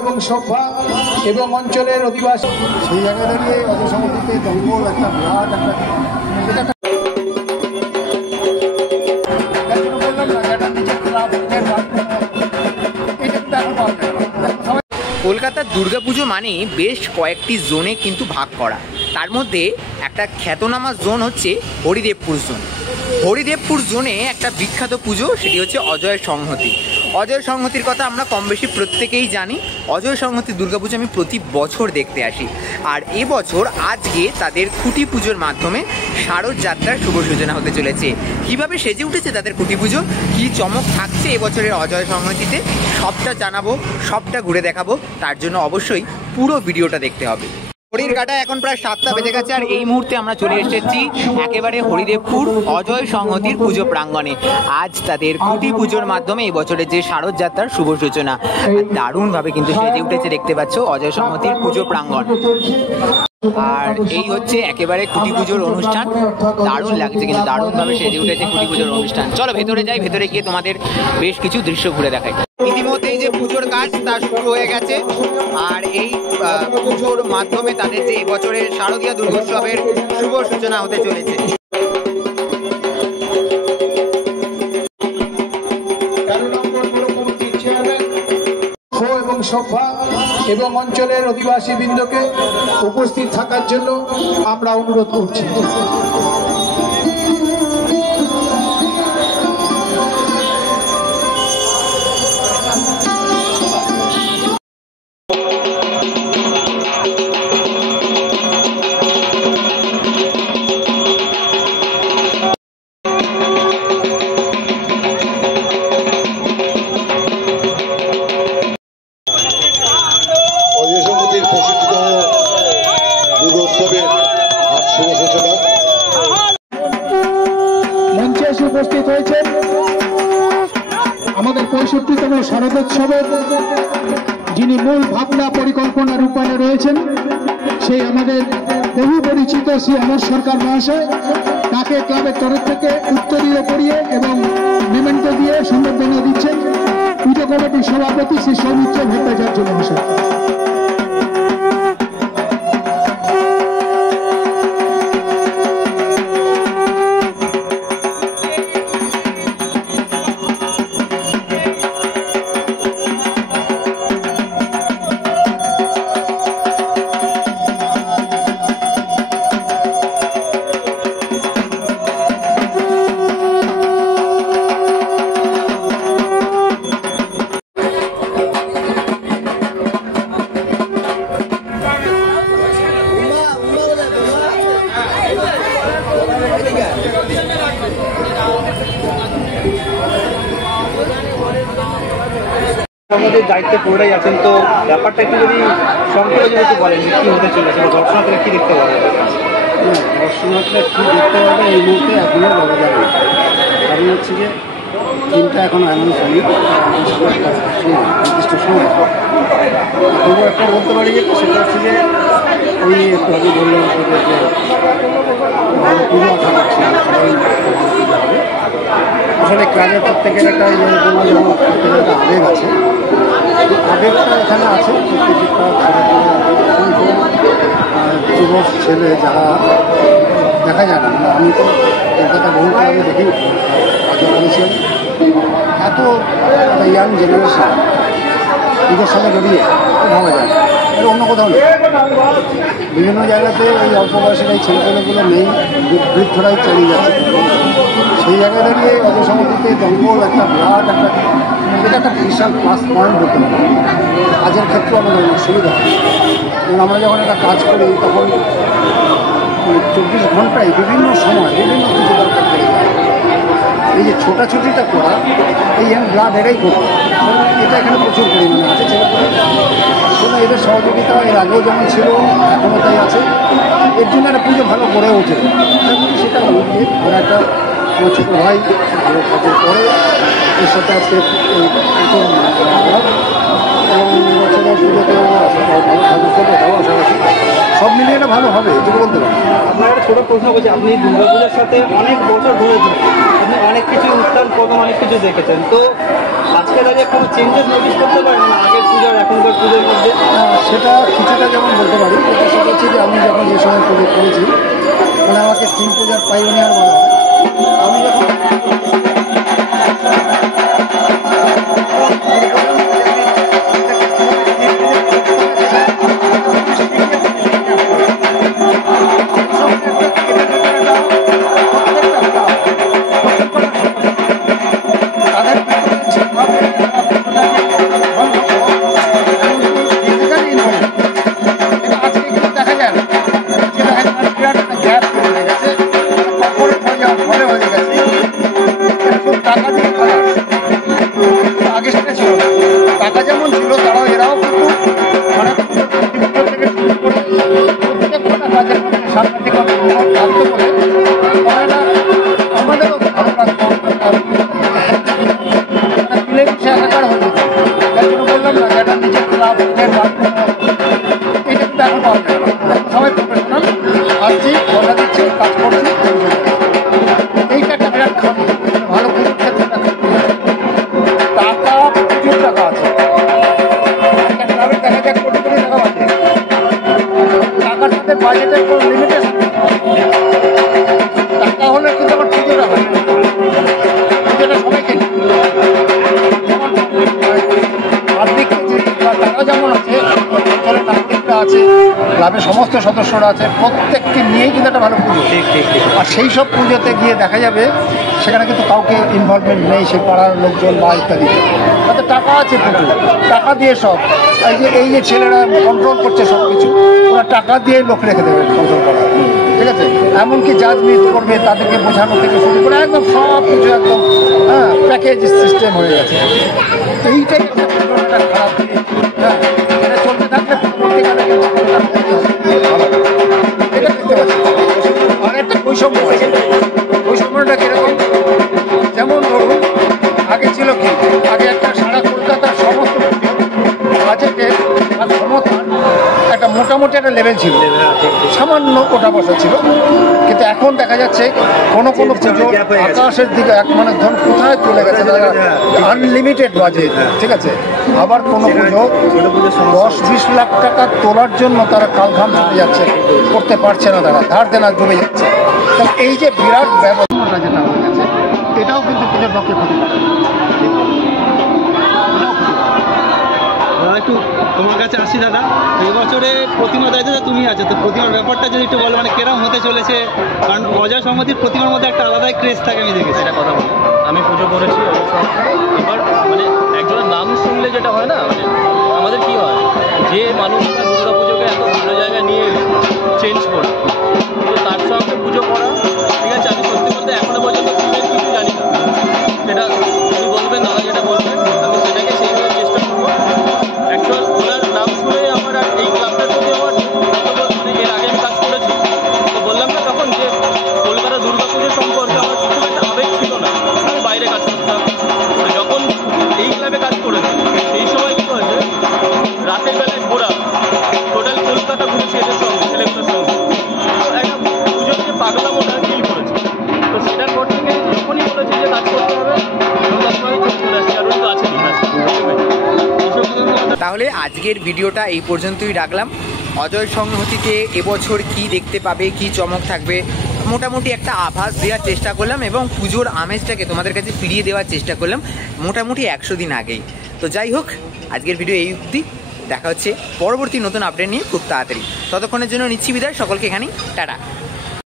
এবং সভ্যা এবং অঞ্চলের অধিবাসী সেই জায়গায় দাঁড়িয়ে অজয় সমিতিতে দঙ্গল একটা বিরাট একটা কলকাতার দুর্গাপুজো মানে বেশ কয়েকটি জোনে কিন্তু ভাগ করা। তার মধ্যে একটা খ্যাতনামা জোন হচ্ছে হরিদেবপুর জোন। হরিদেবপুর জোনে একটা বিখ্যাত পুজো, সেটি হচ্ছে অজয় সংহতি। অজয় সংহতির কথা আমরা কম বেশি প্রত্যেকেই জানি। অজয় সংহতি দুর্গাপুজো আমি প্রতি বছর দেখতে আসি, আর এবছর আজকে তাদের খুঁটি পুজোর মাধ্যমে শারদ যাত্রার শুভ সূচনা হতে চলেছে। কিভাবে সেজে উঠেছে তাদের খুঁটি পুজো, কি চমক থাকছে এবছরের অজয় সংহতিতে, সবটা জানাবো, সবটা ঘুরে দেখাবো। তার জন্য অবশ্যই পুরো ভিডিওটা দেখতে হবে। ঘড়ির কাটা এখন প্রায় 7টা বেজে গেছে, আর এই মুহূর্তে আমরা চলে এসেছি একেবারে হরিদেবপুর অজয় সংহতির পুজো প্রাঙ্গণে। আজ তাদের খুঁটি পুজোর মাধ্যমে এই বছরের যে শারদ যাত্রার শুভ সূচনা। দারুণভাবে কিন্তু সেজে উঠেছে, দেখতে পাচ্ছ অজয় সংহতির পুজো প্রাঙ্গণ। আর এই হচ্ছে একেবারে খুঁটি পুজোর অনুষ্ঠান। দারুণ লাগছে, কিন্তু দারুণভাবে সেজে উঠেছে খুঁটি পুজোর অনুষ্ঠান। চলো ভেতরে যাই, ভেতরে গিয়ে তোমাদের বেশ কিছু দৃশ্য ঘুরে দেখাই। ইতিমধ্যেই যে পুজোর কাজ তা শুরু হয়ে গেছে, আর এই পুজোর মাধ্যমে তাদের যে এবছরের শারদীয়া দুর্গোৎসবের শুভ সূচনা হতে চলেছে। এবং সভ্যা এবং অঞ্চলের অধিবাসী বৃন্দকে উপস্থিত থাকার জন্য আমরা অনুরোধ করছি। মঞ্চে এসে উপস্থিত হয়েছেন আমাদের 65তম শারদোৎসবের যিনি মূল ভাবনা পরিকল্পনা রূপায়ণে রয়েছেন, সেই আমাদের বহু পরিচিত শ্রী অমর সরকার মহাশয়। তাকে ক্লাবের তরফ থেকে উত্তরীয় পরিয়ে এবং মেমেন্টো দিয়ে সম্বর্ধনা দিচ্ছেন পুজো কমিটির সভাপতি শ্রী সৌমিত্র ভট্টাচার্য মহাশয়। আমাদের দায়িত্বে পুরোটাই আছেন, তো ব্যাপারটা একটু যদি সংক্ষেপে যদি একটু বলেন কি হতে চলেছে, দর্শনার্থীরা কি দেখতে পাবে? দর্শনার্থীরা কী দেখতে পাবে এই মুহূর্তে এখনও বলা যাবে না। কারণ হচ্ছে যে দিনটা এখন অ্যানাউন্স হয়নি, নির্দিষ্ট সময়। তবু একটা বলতে পারি যে সেটা হচ্ছে যে ওই একটু আগে বললাম যে ভালো পুজো আশা করছি, সবাই পুজো হবে। আসলে ক্লাবের প্রত্যেকের একটা বলবো যেমন প্রত্যেকের একটা আবেগ আছে, আবেগটা এখানে আছে। প্রত্যেকটা যুবক ছেলে যারা দেখা যায় না, আমি তো কলকাতা বহু ক্লাবে দেখি আগে বলেছিলাম, এত একটা ইয়াং জেনারেশন পুজোর সঙ্গে জড়িয়ে ভাবা যায় এটা অন্য কোথাও নেই। বিভিন্ন জায়গাতে এই অল্প বয়সের এই ছেলেপেলেগুলো নেই, বৃদ্ধরাই চালিয়ে যাচ্ছে। সেই জায়গায় দাঁড়িয়ে অজয় সমিতিতে দঙ্গল একটা বিরাট এটা একটা বিশাল প্লাস পয়েন্ট হতে পারে। কাজের ক্ষেত্রে আমাদের অনেক সুবিধা হয়, এবং আমরা যখন একটা কাজ করি তখন 24 ঘন্টায় বিভিন্ন সময় বিভিন্ন কিছু দরকার পড়ে যায়। এই যে ছোটাছুটিটা করা, এই ব্লাড এরাই করবে, এটা এখানে প্রচুর পরিমাণে আছে ছেলেপেলে। এবং এদের সহযোগিতা এর আগেও যেমন ছিল এখনও তাই আছে। এর জন্য একটা পুজো ভালো করে ওঠে, সেটা ওরা একটা আমার ছোটো ভাই ভালো কাজের পরে এর সাথে আজকে এবং সব মিলিয়ে এটা ভালো হবে, এটুকু বলতে পারি। আপনার একটা ছোটো প্রশ্ন বলছি, আপনি দুর্গাপূজার সাথে অনেক বছর ধরেছেন, আপনি অনেক কিছু অনুষ্ঠান প্রথম অনেক কিছু দেখেছেন, তো আজকে আজকে দাঁড়িয়ে কোনো চেঞ্জেস নোটিস করতে পারেন না আগের পুজোর এখনকার পুজোর মধ্যে? সেটা কিছুটা যেমন বলতে পারি, সেটা হচ্ছে যে আমি যখন যে সময় পুজো করেছি, মানে আমাকে থিম পূজার পাইওনিয়ার বলা হয়। আমি যখন টাকা যেমন ছিল তারাও এরাও কিন্তু মানে প্রত্যেকটা কাজের মধ্যে সাংঘাতিক থাকতে বলে আমাদেরও ভালো লাগতো, মিলেমিশে একাকার হয়ে যেত। তাই জন্য বললাম না যেটা নিজের ক্লাব এটা কিন্তু এখন পাওয়া যায় না, সবাই প্রফেশনাল আসছি, বলা দিচ্ছে, কাজ করছি, এইটা একটা বিরাট ভালো পুজোর ক্ষেত্রে টাকা প্রচুর টাকা আছে, ক্লাবের দেখা যাক কোটি কোটি টাকা আছে, টাকা তাদের বাজেটের কোনো লিমিটেশন টাকা হলে কিন্তু আমার পুজোটা হয়, পুজোটা সবাইকে যেমন পাবলিক তারা যেমন আছে, অঞ্চলের নাগরিকরা আছে, ক্লাবের সমস্ত সদস্যরা আছে, প্রত্যেককে নিয়েই কিন্তু একটা ভালো পুজো। আর সেই সব পুজোতে গিয়ে দেখা যাবে সেখানে কিন্তু কাউকে ইনভলভমেন্ট নেই, সে পাড়ার লোকজন বা ইত্যাদি, তাতে টাকা আছে প্রচুর, টাকা দিয়ে সব এই যে ছেলেরা কন্ট্রোল করছে সব কিছু, ওরা টাকা দিয়ে লোক রেখে দেবে কন্ট্রোল করা, ঠিক আছে? এমনকি জাজমেন্ট করবে, তাদেরকে বোঝানো থেকে শুরু করে একদম সব কিছু একদম প্যাকেজ সিস্টেম হয়ে গেছে। এইটাই একটা খারাপ জিনিস, হ্যাঁ, এটা চলতে থাকলে পরবর্তীকালে এটা দেখতে পাচ্ছি। আর একটা বৈষম্য আছে, বৈষম্যটা কীরকম? যেমন ধরুন আগে ছিল কি, আগে একটা সারা কলকাতার সমস্ত বাজেটের আর ক্ষমতার একটা মোটামুটি একটা লেভেল ছিল, সামান্য ওটা বসা ছিল। কিন্তু এখন দেখা যাচ্ছে কোনো কোনো পুজো আকাশের দিকে মানে ধরুন কোথায় চলে গেছে তারা, আনলিমিটেড বাজেট, ঠিক আছে? আবার কোনো পুজো 10-20 লাখ টাকা তোলার জন্য তারা কালঘাম চলে যাচ্ছে, করতে পারছে না, তারা ধার দেনা জমে যাচ্ছে। তা এই যে বিরাট ব্যবস্থা যেটা হয়ে গেছে, এটাও কিন্তু পুজোর পক্ষে ক্ষতি করে। একটু তোমার কাছে আসি দাদা, এই বছরে প্রতিমা দায়িত্বে তুমি আছো, তো প্রতিমার ব্যাপারটা যদি একটু বলো, মানে কেরম হতে চলেছে? কারণ অজয় সংহতির প্রতিমার মধ্যে একটা আলাদাই ক্রেজ থাকে, আমি দেখেছি। এটা কথা বলি, আমি পুজো করেছি অবশ্যই। এবার মানে একজনের নাম শুনলে যেটা হয় না, মানে আমাদের কি হয়, যে মানুষটা দুর্গা পুজোকে এত ভালো জায়গায় নিয়ে চেঞ্জ করে, তো তার সঙ্গে পুজো করা, ঠিক আছে? আমি সত্যি বলতে এখনো পর্যন্ত পুজোর কিছু জানি না, সেটা উনি বলবেন, দাদা যেটা বলবেন আমি সেটাকে সেইভাবে চেষ্টা করবো। অ্যাকচুয়াল ওনার নাম শুনে আমার আর এই ক্লাবটার প্রতি আমার মানে এর আগে আমি কাজ করেছি, তো বললাম না তখন যে কলকাতা দুর্গা পুজো সম্পর্কে আমার খুব একটা আবেগ ছিল না, আমি বাইরে কাজ করতাম। যখন এই ক্লাবে কাজ করেছি সেই সময় কী হয়েছে, রাতের বেলায় ঘোরা, টোটাল কলকাতা ঘুরেছি এদের সঙ্গে, ছেলেগুলোর সঙ্গে, তো একটা পুজোর যে পাগলামোটা ফিল করেছি। তো সেটার পর থেকে যখনই বলেছি যে কাজ করতে হবে, চলে আসছি, আর তো আছে। তাহলে আজকের ভিডিওটা এই পর্যন্তই রাখলাম। অজয় সংহতিতে এবছর কি দেখতে পাবে, কি চমক থাকবে, মোটামুটি একটা আভাস দেওয়ার চেষ্টা করলাম এবং পুজোর আমেজটাকে তোমাদের কাছে ফিরিয়ে দেওয়ার চেষ্টা করলাম মোটামুটি 100 দিন আগেই। তো যাই হোক, আজকের ভিডিও এই অবধি, দেখা হচ্ছে পরবর্তী নতুন আপডেট নিয়ে খুব তাড়াতাড়ি। ততক্ষণের জন্য নিচ্ছি বিদায়, সকলকে এখানেই টাটা।